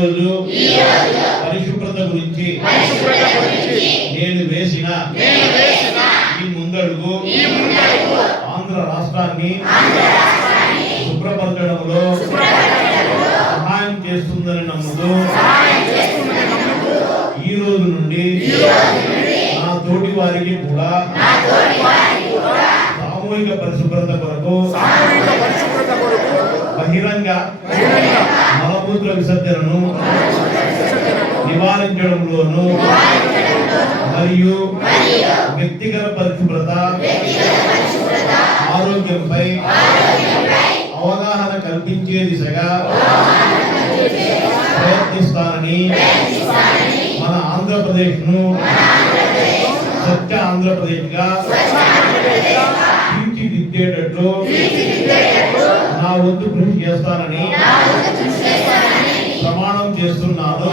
రోజు పరిశుభ్రత గురించి నేను వేసిన ఈ ముందడుగు ఆంధ్ర రాష్ట్రాన్ని శుభ్రపరచడంలో సహాయం చేస్తుందని నమ్ముతూ ఈ రోజు నుండి నా తోటి వారికి కూడా సామూహిక పరిశుభ్రత కొరకు బహిరంగ విసర్జనను నివారించడంలోను మరియు వ్యక్తిగత పరిశుభ్రత ఆరోగ్యంపై అవగాహన కల్పించే దిశగా ప్రయత్నిస్తానని మన ఆంధ్రప్రదేశ్ను స్వచ్ఛ ఆంధ్రప్రదేశ్గా తీర్చిదిద్దేటట్లు తీర్చిదిద్దేటట్లు నా వంతు కృషి చేస్తానని ప్రమాణం చేస్తున్నాను.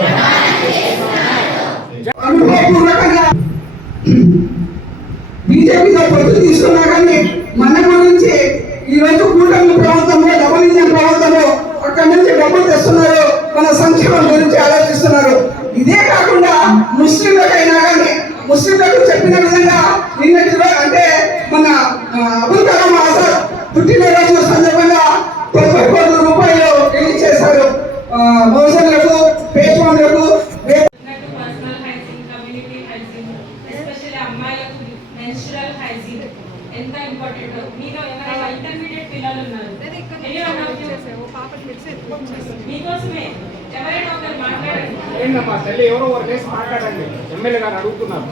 బీజేపీతో పొత్తు తీసుకున్నా కానీ మన గురించి ఈ రోజు కూటమి ప్రభుత్వంలో మెన్స్ట్రల్ హైజీన్ ఎంత ఇంపార్టెంట్ మీలో ఎవరైనా ఇంటర్మీడియట్ పిల్లలు ఉన్నారు? మీకోసమే. ఎవరైనా ఒకరు మాట్లాడండి. ఎవరో ఒకరు మాట్లాడండి. ఎమ్మెల్యే గారు అడుగుతున్నారు.